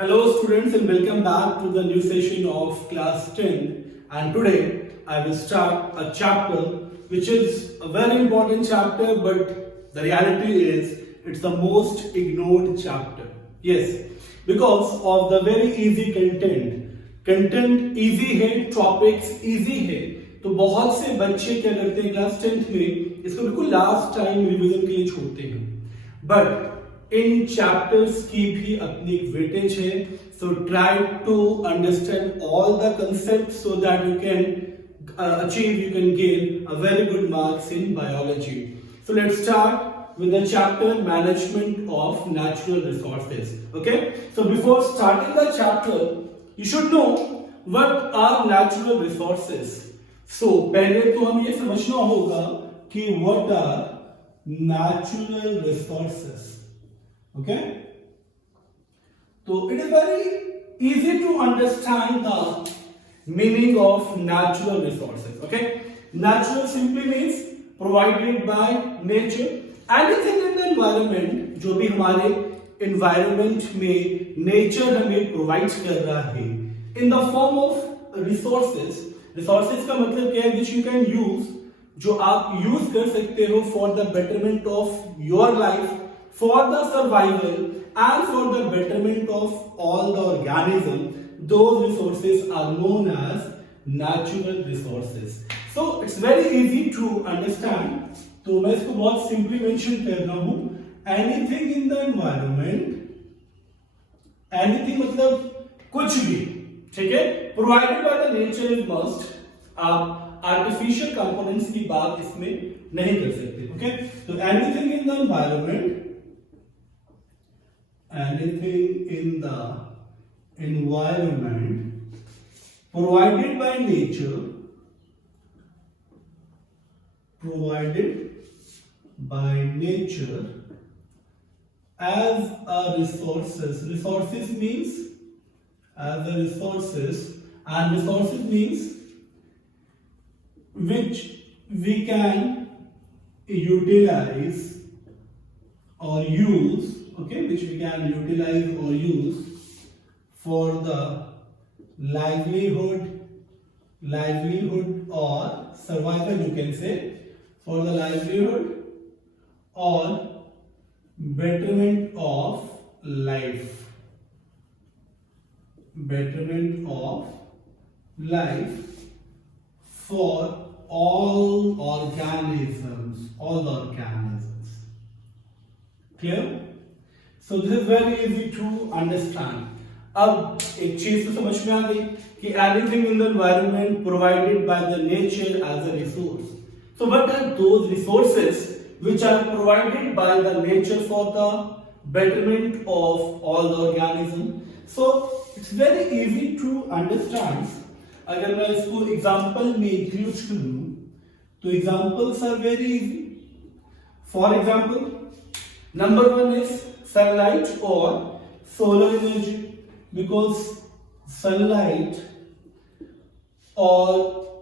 Hello students and welcome back to the new session of class 10, and today I will start a chapter which is a very important chapter, but the reality is it's the most ignored chapter. Yes, because of the very easy content easy है, topics easy है, तो बहुत से बच्चे क्या करते हैं class 10th में इसको बिल्कुल लास्ट टाइम रिवीजन के लिए छोड़ते हैं, बट इन चैप्टर्स की भी अपनी वेटेज है. So try to understand all the concept so that you can achieve, you can gain a very good marks in biology. So let's start with the chapter management of natural resources. Okay, so before starting the chapter you should know what are natural resources. So पहले तो हम ये समझना होगा कि what are natural resources. Okay, so it is very easy to understand the meaning of natural resources. Okay, natural simply means provided by nature. Anything in the environment जो भी हमारे environment में nature हमें provide कर रहा है in the form of resources. Resources का मतलब क्या है? Which you can use, जो आप use कर सकते हो for the betterment of your life, for the survival and for the betterment of all the organism. Those resources are known as natural resources. So it's very easy to understand. तो मैं इसको बहुत simply mention कर रहा हूँ. Anything in the environment, anything मतलब कुछ भी, ठीक है, provided by the nature is must. आप artificial components की बात इसमें नहीं कर सकते. Okay, so anything in the environment, anything in the environment provided by nature, as a resources. Resources means as a resources, and resources means which we can utilize or use. Okay, which we can utilize or use for the livelihood or survival, you can say, for the livelihood or betterment of life, for all organisms. Clear? So this is very easy to understand. अब एक चीज तो समझ में आ गई कि anything in the environment provided by the nature as a resource. So what are those resources which are provided by the nature for the betterment of all the organism? So it's very easy to understand. अगर मैं इसको एग्जांपल में include करूं तो examples are very easy. For example, number 1 is sunlight or solar energy, because sunlight, or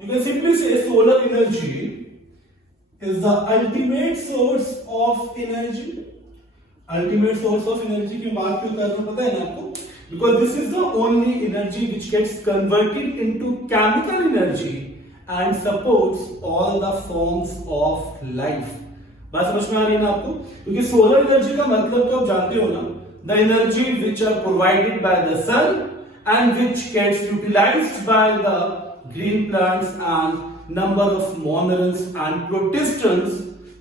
you can simply say solar energy, is the ultimate source of energy. Ultimate source of energy की बात क्यों कर रहा हूं पता है ना आपको? Because this is the only energy which gets converted into chemical energy and supports all the forms of life. बात समझ में आ रही है ना आपको? क्योंकि सोलर एनर्जी का मतलब तो आप जानते हो ना, the energy which are provided by the sun and which gets utilized by the green plants and number of monomers and protists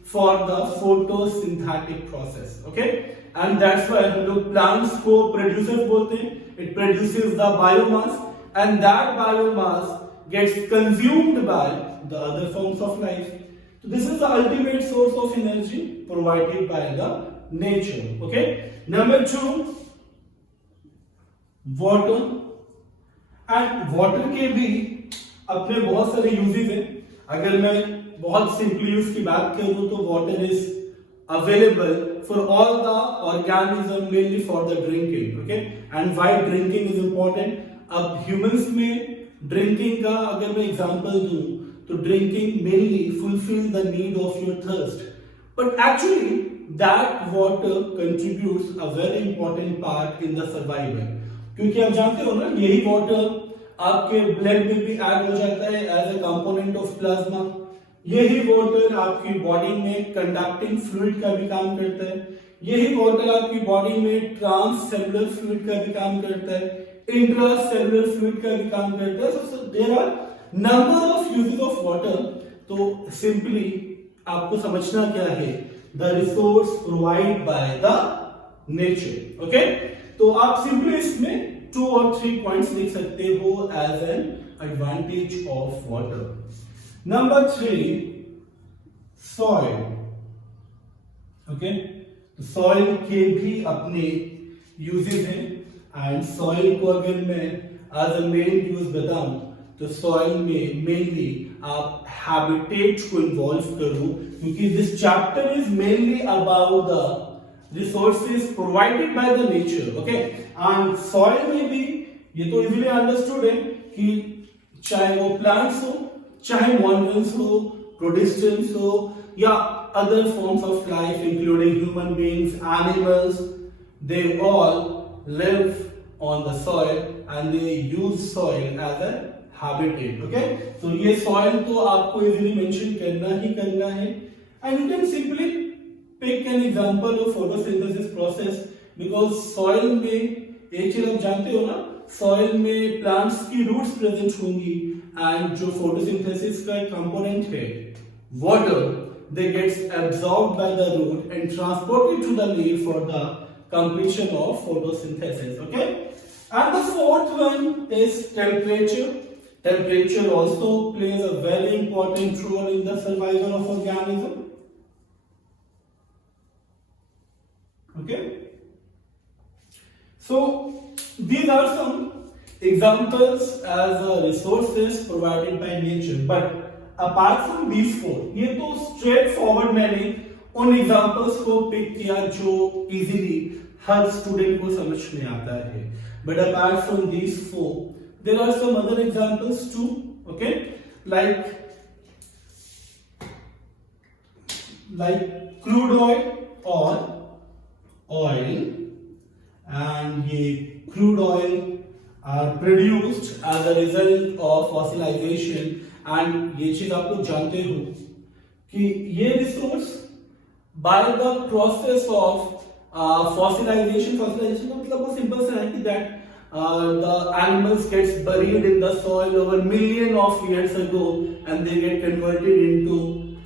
for the photosynthetic process. Okay, and that's why हम लोग plants को producers बोलते हैं. It produces the biomass and that biomass gets consumed by the other forms of life. So this is the ultimate source of energy provided by the nature. Okay, number 2, water. and water के भी अपने बहुत सारे uses हैं. अगर मैं बहुत simply use की बात करूं तो water is available for all the organism, mainly for the drinking. Okay, and why drinking is important? अब humans में drinking का अगर मैं example दूं तो drinking mainly fulfill the need of your thirst, but actually that water contributes a very important part in the survival. क्योंकि आप जानते हो ना यही वाटर आपके ब्लड में भी ऐड हो जाता है as a component of plasma. यही वाटर आपकी बॉडी में कंडक्टिंग फ्लूइड का भी काम करता है। यही वाटर आपकी बॉडी में ट्रांस सेलुलर फ्लूइड का भी काम करता है, इंट्रा सेलुलर फ्लूइड का भी काम करता है। So there are number of uses of water. तो सिंपली आपको समझना क्या है, the resource provide by the nature. Okay, तो आप सिंपली इसमें 2 और 3 पॉइंट्स लिख सकते हो as an advantage of water. Number 3, soil. Okay, soil के भी अपने यूजेस हैं एंड सॉइल को अगर मैं एज अ मेन यूज बताऊं तो सॉइल में मेनली आप हैबिटेट को इन्वॉल्व करो, क्योंकि this chapter is mainly about the resources provided by the nature. Okay, and soil में भी ये तो इजीली अंडरस्टूड है कि चाहे वो प्लांट्स हो, चाहे मॉन्यूमेंट्स हो, प्रोटिस्टेंट्स हो, या other forms of life including human beings, animals, they all live on the soil and they use soil as a habitat. Okay, तो ये soil तो आपको इजीली मेंशन करना ही करना है and you can simply pick an example of photosynthesis process because soil में एक चीज आप जानते हो ना, soil में plants की roots present होंगी and जो photosynthesis का कंपोनेंट है water, they gets absorbed by the root and transported to the leaf for the completion of photosynthesis. Okay, and the fourth one is temperature. Temperature also plays a very important role in the survival of organism. Okay, so these are some examples as resources provided by nature, but apart from these four, ये तो straight forward मैंने उन examples को pick किया जो easily हर student को समझ में आता है, but apart from these four there are some other examples too. Okay, like crude oil or oil, and ये crude oil are produced as a result of fossilization, and ये चीज आप लोग जानते हो कि ये resource by the process of fossilization का मतलब वो सिंपल सा है कि that the animals gets buried in the soil over million of years ago and they get converted into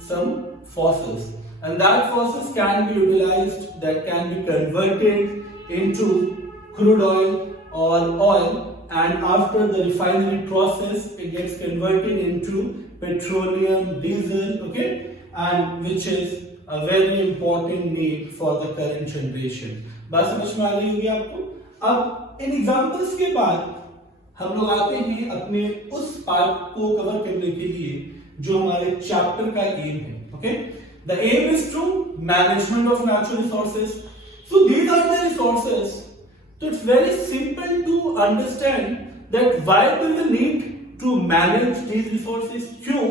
some fossils. And that fossils can be utilized, that can be converted into crude oil or oil, and after the refinery process it gets converted into petroleum, diesel. Okay, and which is a very important need for the current generation. बात समझ में आ रही होगी आपको? अब इन एग्जांपल्स के बाद हम लोग आते हैं अपने उस पार्ट को कवर करने के लिए जो हमारे चैप्टर का एम है। Okay, the aim is to management of natural resources. So these are the resources. So it's very simple to understand that why do we need to manage these resources, क्यों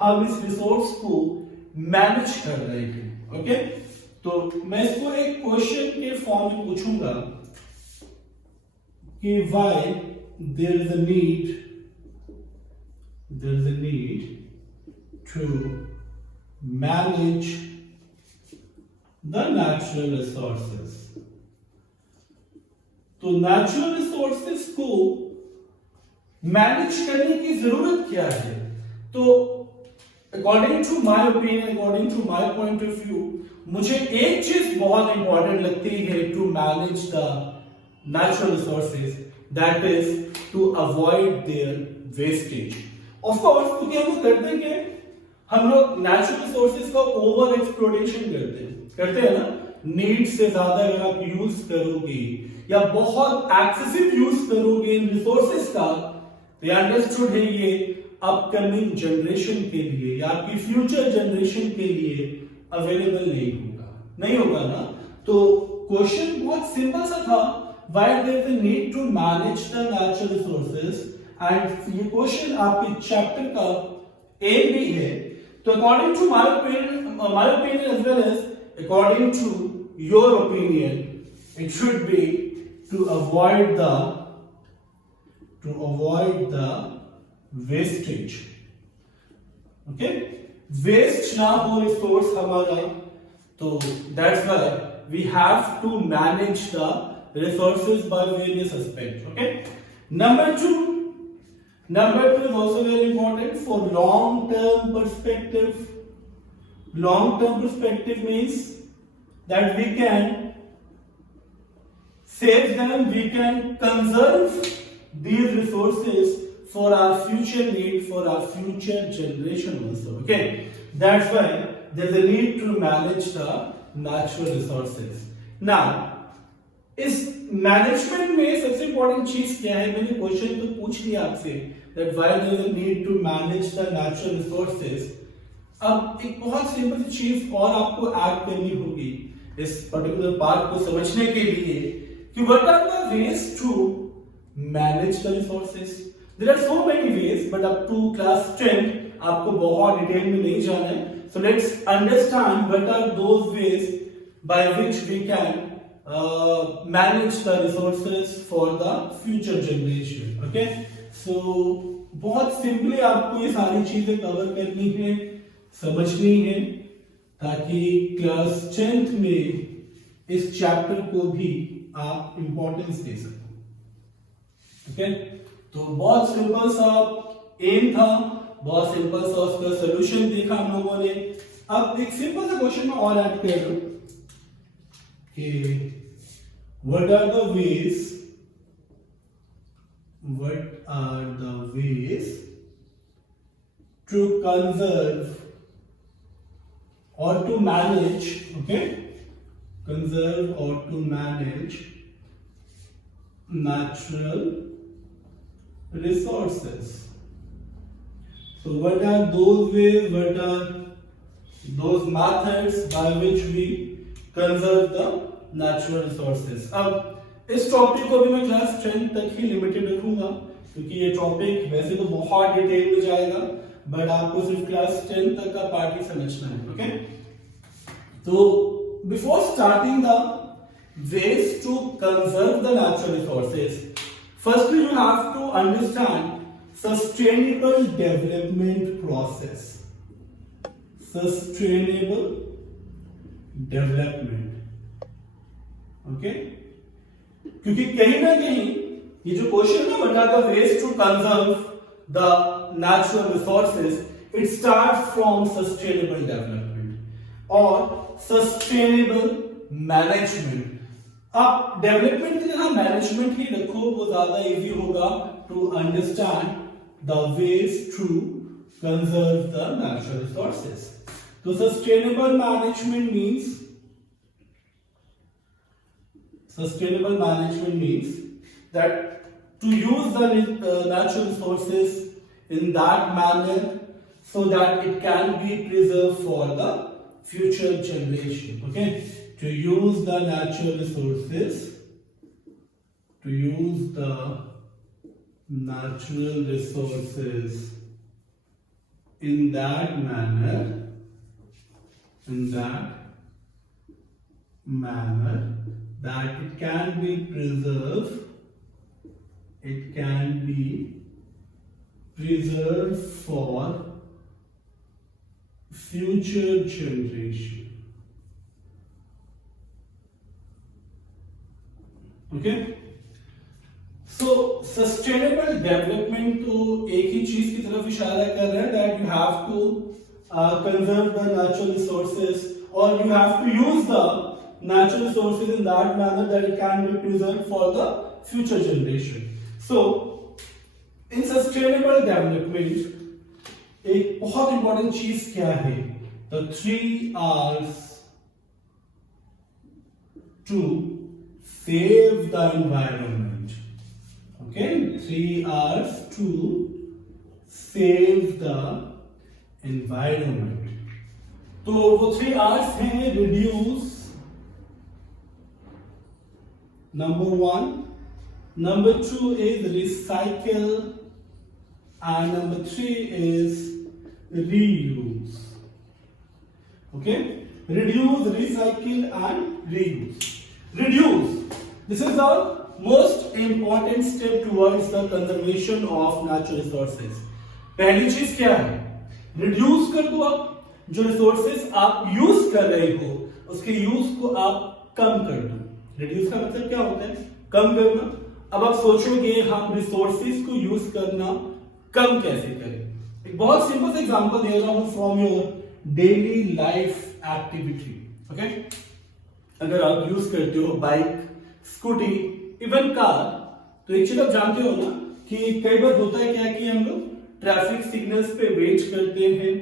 हम इस रिसोर्स को मैनेज कर रहे हैं। ओके, तो मैं इसको एक क्वेश्चन के फॉर्म में पूछूंगा कि why there is a need to manage the natural resources। तो नेचुरल रिसोर्सेस को मैनेज करने की जरूरत क्या है? तो according to my opinion, according to my point of view, मुझे एक चीज बहुत इंपॉर्टेंट लगती है to manage the natural resources, that is to avoid their wastage. Of course, क्योंकि हम करते क्या, हम लोग नेचुरल रिसोर्सेज का ओवर एक्सप्लोरेशन करते हैं ना। नीड से ज्यादा अगर आप यूज करोगे या बहुत एक्सेसिव यूज करोगे इन रिसोर्सेज का, तो अंडरस्टूड है ये अपकमिंग जनरेशन के लिए या आपकी फ्यूचर जनरेशन के लिए अवेलेबल नहीं होगा ना। तो क्वेश्चन बहुत सिंपल सा था, why there is a need to manage the natural resources, and ये क्वेश्चन आपके चैप्टर का एम भी है। तो according to my opinion as well as according to your opinion, it should be to avoid the to avoid the wastage. Okay, waste ना हो resource हमारा, तो that's why we have to manage the resources by various aspects. Okay, number two is also very important for long term perspective. Long term perspective means that we can save them, we can conserve these resources for our future need, for our future generation also. Okay, that's why there's a need to manage the natural resources. Now, इस मैनेजमेंट में सबसे इंपॉर्टेंट चीज क्या है? मैंने क्वेश्चन तो पूछ लिया आपसे that why there is a need to manage the natural resources. अब एक बहुत सिंपल सी चीज और आपको ऐड करनी होगी इस पर्टिकुलर पार्ट को समझने के लिए कि what are the ways to manage the resources. There are so many ways, but up to class 10 आपको बहुत डिटेल में नहीं जाना है. So let's understand what are those ways by which we can manage the resources for the future generation. Okay, so बहुत सिंपली आपको ये सारी चीजें कवर करनी है, समझनी है, ताकि क्लास 10th में इस चैप्टर को भी आप इंपॉर्टेंस दे सको. ओके, तो बहुत सिंपल सा एम था, बहुत सिंपल सा उसका सॉल्यूशन देखा हम लोगों ने. अब एक सिंपल सा क्वेश्चन में और ऐड कर लो कि what are the ways to conserve or to manage, okay, conserve or to manage natural resources. So what are those ways, what are those methods by which we conserve the natural resources? अब इस टॉपिक को भी मैं क्लास 10 तक ही लिमिटेड रखूंगा, क्योंकि ये टॉपिक वैसे तो बहुत डिटेल में जाएगा, बट आपको सिर्फ क्लास 10 तक का पार्ट ही समझना है. ओके, तो before starting the ways to conserve the natural resources, firstly you have to understand sustainable development process. Sustainable development. Okay, क्योंकि कहीं ना कहीं ये जो क्वेश्चन ना बता the ways to conserve the natural resources, it starts from sustainable development or sustainable management. आप development की जगह मैनेजमेंट ही रखो, वो ज्यादा इजी होगा to understand the ways to conserve the natural resources. तो sustainable management means that to use the natural resources in that manner so that it can be preserved for the future generation. Okay, to use the natural resources, in that manner that it can be preserved for future generation. Okay, so sustainable development तो एक ही चीज की तरफ इशारा कर रहा है, that you have to conserve the natural resources or you have to use the natural resources in that manner that it can be preserved for the future generation. So in sustainable development एक बहुत इंपॉर्टेंट चीज क्या है? The 3 R's to save the environment. Okay, 3 R's to save the environment. तो वो 3 R's हैं reduce, number 1, number 2 is recycle, and number 3 is reuse. Okay, reduce, recycle and reuse. Reduce, this is the most important step towards the conservation of natural resources. पहली चीज क्या है, रिड्यूस कर दो आप, जो रिसोर्सेज आप यूज कर रहे हो उसके यूज को आप कम कर दो। रिड्यूस का मतलब क्या होता है, कम करना। अब आप सोचोगे हम रिसोर्सेज को यूज करना कम कैसे करें। एक बहुत सिंपल सा एग्जांपल दे रहा हूं from your daily life activity. Okay, अगर आप यूज करते हो बाइक, स्कूटी, इवन कार, तो एक चीज आप जानते हो ना कि कई बार होता है क्या कि हम लोग ट्रैफिक सिग्नल्स पे वेट करते हैं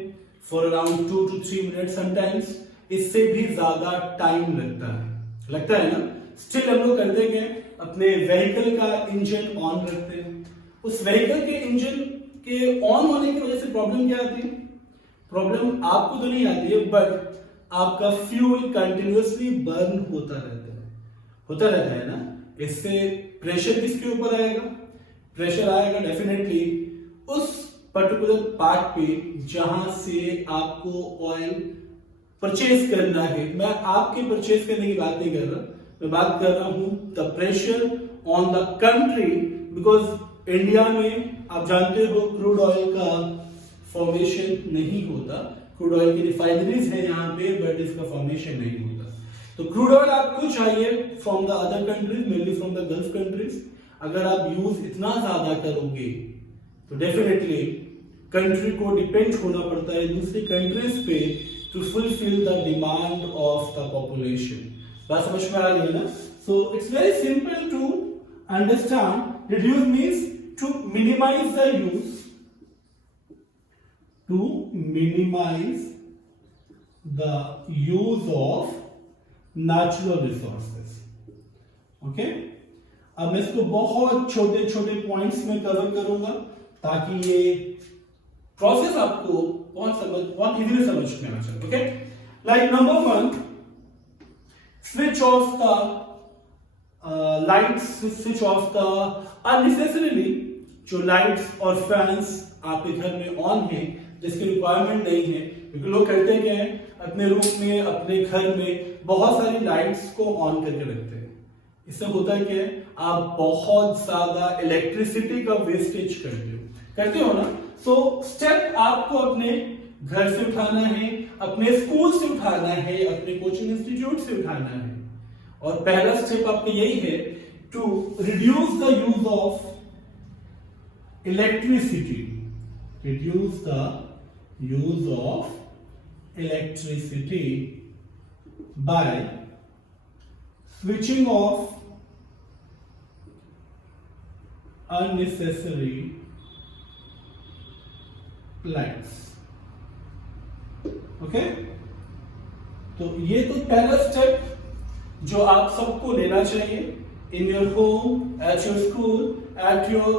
फॉर अराउंड 2 to 3 मिनट, समटाइम्स इससे भी ज्यादा टाइम लगता है ना। स्टिल हम लोग करते क्या, अपने व्हीकल का इंजन ऑन रखते हैं। उस व्हीकल के इंजन के ऑन होने की वजह से प्रॉब्लम क्या आती है, प्रॉब्लम आपको तो नहीं आती है, बट आपका फ्यूल कंटिन्यूअसली बर्न होता रहता है ना। इससे प्रेशर किसके ऊपर आएगा, प्रेशर आएगा डेफिनेटली उस पर्टिकुलर पार्ट पे जहां से आपको ऑयल परचेज करना है। मैं आपके परचेज करने की बात नहीं कर रहा, मैं बात कर रहा हूं the pressure on the country, because India में आप जानते हो क्रूड ऑयल का फॉर्मेशन नहीं होता। क्रूड ऑयल की रिफाइनरीज है यहाँ पे, बट इसका फॉर्मेशन नहीं होता। तो क्रूड ऑयल आपको चाहिए from the other countries, mainly from the gulf countries. अगर आप यूज इतना ज्यादा करोगे तो डेफिनेटली कंट्री को डिपेंड होना पड़ता है दूसरी कंट्रीज पे to fulfil the demand of the population. बात समझ में आ रही है ना। So it's very simple to understand. Reduce means to minimise the use, to minimize the use of natural resources. Okay? अब मैं इसको बहुत छोटे छोटे पॉइंट्स में कवर करूंगा ताकि ये प्रोसेस आपको बहुत इजीली समझ में आ जाए। Okay, like number 1, switch off the lights, switch off the unnecessarily जो लाइट्स और फैंस आपके घर में ऑन है जिसकी रिक्वायरमेंट नहीं है। क्योंकि लोग करते क्या है, अपने रूम में, अपने घर में बहुत सारी लाइट्स को ऑन करके रखते हैं। इससे होता है क्या है, आप बहुत ज्यादा इलेक्ट्रिसिटी का वेस्टेज करते हो ना। सो स्टेप आपको अपने घर से उठाना है, अपने स्कूल से उठाना है, अपने कोचिंग इंस्टीट्यूट से उठाना है। और पहला स्टेप आपका यही है to reduce the use of electricity, reduce the use of electricity by switching off unnecessary lights. Okay, तो ये तो पहला स्टेप जो आप सबको लेना चाहिए in your home, at your school, at your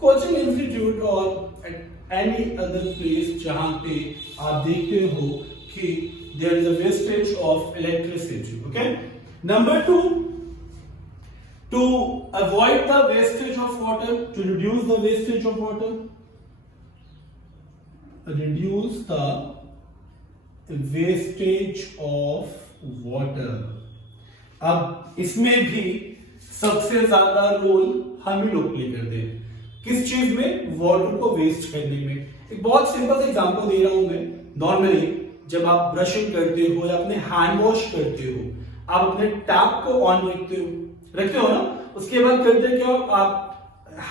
coaching institute और एट एनी अदर प्लेस जहां पे आप देखते हो कि there is a wastage of electricity. Okay, number 2, to avoid the wastage of water, to reduce the wastage of water, reduce the wastage of water। अब इसमें भी सबसे ज्यादा रोल हम ही लोग प्ले करते हैं। किस चीज में, वाटर को वेस्ट करने में। एक बहुत सिंपल सा एग्जांपल दे रहा हूं मैं। नॉर्मली जब आप ब्रशिंग करते हो या अपने हैंड वॉश करते हो, आप अपने टैप को ऑन रखते हो ना। उसके बाद करते क्या, आप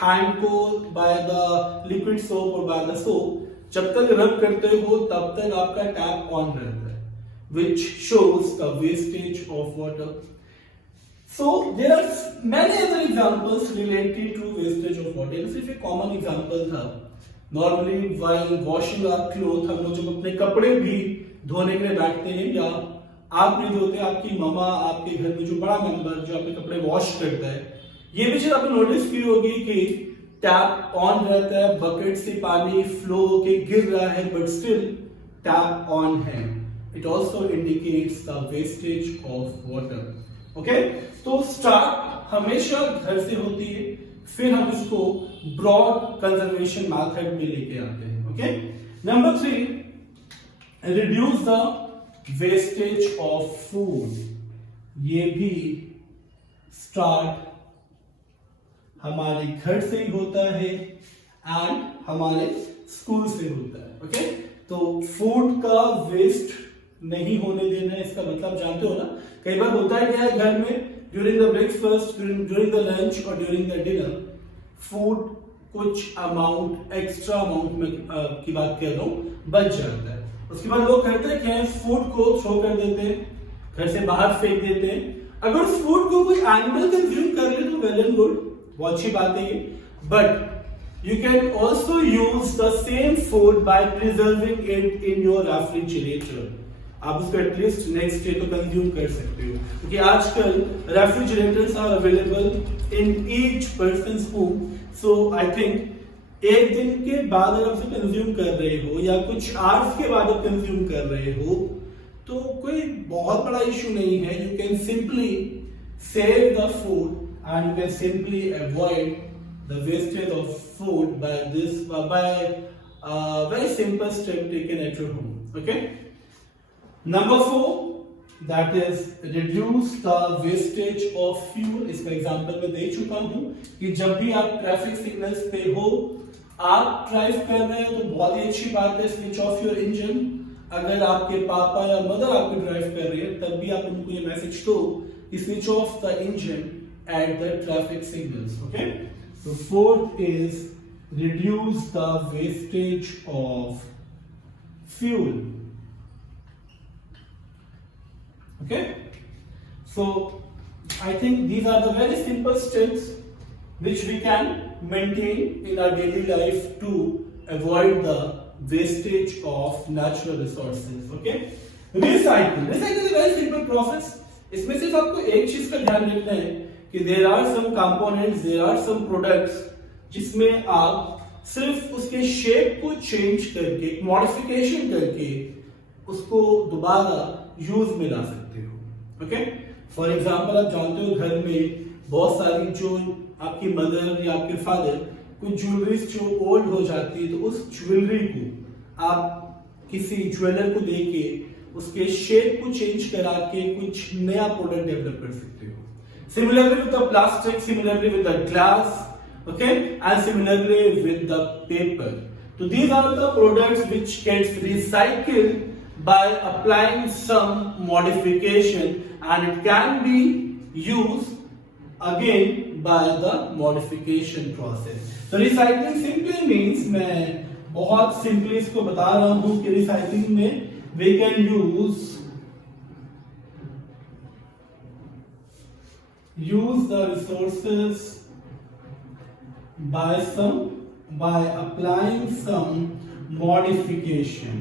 हैंड को बाय द लिक्विड सोप और बाय द सोप जब तक रब करते हो तब तक आपका टैप ऑन रहता है, which shows the wastage of water. So there are many other examples related to wastage of water. सिर्फ एक कॉमन एग्जांपल था। Normally while washing our clothes, हम लोग जब अपने कपड़े भी धोने के लिए बैठते हैं या आप नहीं धोते, आपकी मम्मा, आपके घर में जो बड़ा मेंबर जो आपके कपड़े वॉश करता है, ये भी चीज आपने नोटिस की होगी कि टैप ऑन रहता है, बकेट से पानी फ्लो होके गिर रहा है, बट स्टिल टैप ऑन है। It also indicates the wastage of water. Okay, तो स्टार्ट हमेशा घर से होती है, फिर हम इसको ब्रॉड कंजर्वेशन मेथड में लेके आते हैं। Okay, number 3, reduce the wastage of food. ये भी स्टार्ट हमारे घर से ही होता है एंड हमारे स्कूल से होता है। ओके, तो फूड का वेस्ट नहीं होने देना है, इसका मतलब जानते हो ना। कई बार होता है क्या है घर में, during the breakfast, during the lunch और ड्यूरिंग द डिनर, फूड कुछ अमाउंट, एक्स्ट्रा अमाउंट में की बात कर रहा हूँ, बच जाता है। उसके बाद लोग करते हैं क्या है, फूड को थ्रो कर देते हैं, घर से बाहर फेंक देते हैं। अगर उस फूड को कोई एनिमल कंज्यूम कर ले तो वेल एंड गुड, बहुत अच्छी बात है ये, but you can also use the same food by preserving it in your refrigerator. आप उसको एटलीस्ट नेक्स्ट डे तो कंज्यूम कर सकते हो, क्योंकि आजकल refrigerators are available in each persons home. So I think एक दिन के बाद अगर आप उसे कंज्यूम कर रहे हो या कुछ आवर्स के बाद आप कंज्यूम कर रहे हो तो कोई बहुत बड़ा इशू नहीं है। You can simply save the food and you can simply avoid the wastage of food by very simple step taken at your home. Okay, number 4, that is reduce the wastage of fuel. इसका एग्जांपल मैं दे चुका हूं कि जब भी आप traffic signals पे हो, आप ड्राइव कर रहे हो तो बहुत ही अच्छी बात है, स्विच ऑफ योर इंजन। अगर आपके पापा या मदर आपको ड्राइव कर रही है तब भी आप उनको ये मैसेज दो कि switch off the engine at the traffic signals. Okay, so fourth is reduce the wastage of fuel. Okay, so I think these are the very simple steps which we can maintain in our daily life to avoid the wastage of natural resources. Okay, recycle is a very simple process. इसमें सिर्फ आपको एक चीज का ध्यान रखना है कि there are some components, there are some products जिसमें आप सिर्फ उसके शेप को चेंज करके, मॉडिफिकेशन करके उसको दोबारा यूज में ला सकते हो। ओके, फॉर एग्जांपल आप जानते हो घर में बहुत सारी जो आपकी मदर या आपके फादर कुछ ज्वेलरीज जो ओल्ड हो जाती है तो उस ज्वेलरी को आप किसी ज्वेलर को देके उसके शेप को चेंज करा के कुछ नया प्रोडक्ट डेवलप कर सकते हो। Similarly with the plastic, similarly with the glass, okay, and similarly with the paper. So these are the products which gets recycled by applying some modification, and it can be used again by the modification process. So recycling simply means, मैं बहुत simply इसको बता रहा हूँ कि recycling में we can use the resources by applying some modification.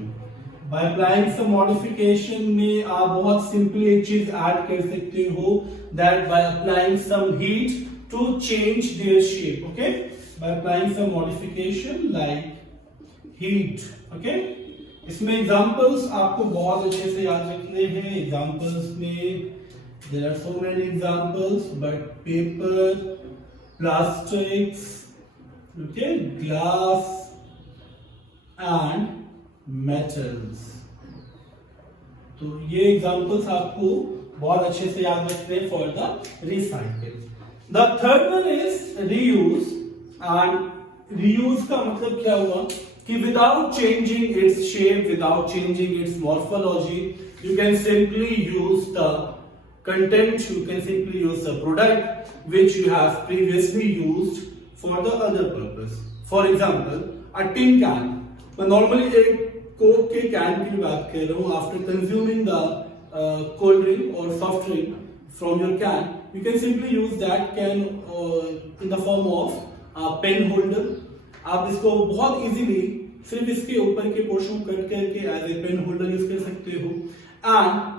By applying some modification में आप बहुत simply एक चीज ऐड कर सकते हो, that by applying some heat to change their shape. Okay, by applying some modification like heat. Okay, इसमें examples आपको बहुत अच्छे से याद रखने हैं। examples में there are so many examples, but paper, plastics, okay, glass and metals. तो ये examples आपको बहुत अच्छे से याद रखने हैं for the recycle. The third one is reuse, and reuse का मतलब क्या हुआ कि without changing its shape, without changing its morphology, you can simply use the content, you can simply use the product which you have previously used for the other purpose. For example, a tin can. मैं normally एक कोक के कैन की बात कर रहा हूँ. After consuming the cold drink or soft drink from your can, you can simply use that can in the form of a pen holder. आप इसको बहुत easily सिर्फ इसके ऊपर के पोर्शन कट करके as a pen holder use कर सकते हो. And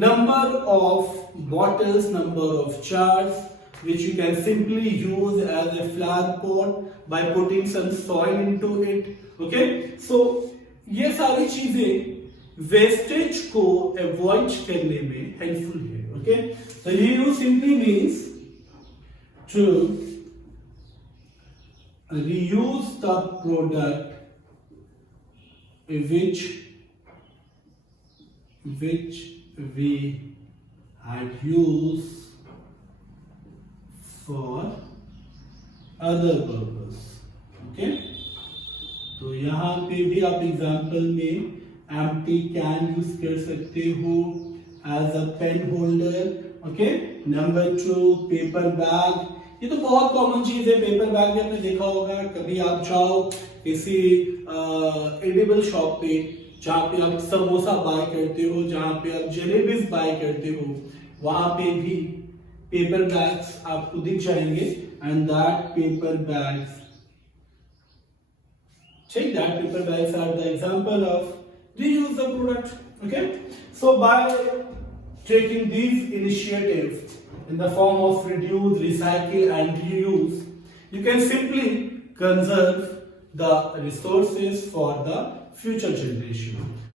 number of bottles, number of jars which you can simply use as a flower pot by putting some soil into it. Okay, so ये सारी चीजें वेस्टेज को अवॉइड करने में हेल्पफुल है. ओके, तो reuse simply means to reuse the product which we had used for other purpose. Okay, तो यहाँ पे भी आप एग्जाम्पल में एम्प्टी कैन यूज कर सकते हो as a pen holder. Okay, number 2 paper bag. ये तो बहुत कॉमन चीज है. पेपर बैग भी आपने देखा होगा. कभी आप जाओ किसी एडिबल शॉप पे जहाँ पे आप समोसा बाय करते हो, जहाँ पे आप जलेबीज बाय करते हो, वहां पे भी पेपर बैग्स आपको दिख जाएंगे. And that paper bags, check that paper bags are the example of reuse the product. Okay, so by taking these initiatives in the form of reduce, recycle and reuse, you can simply conserve the resources for the future generation.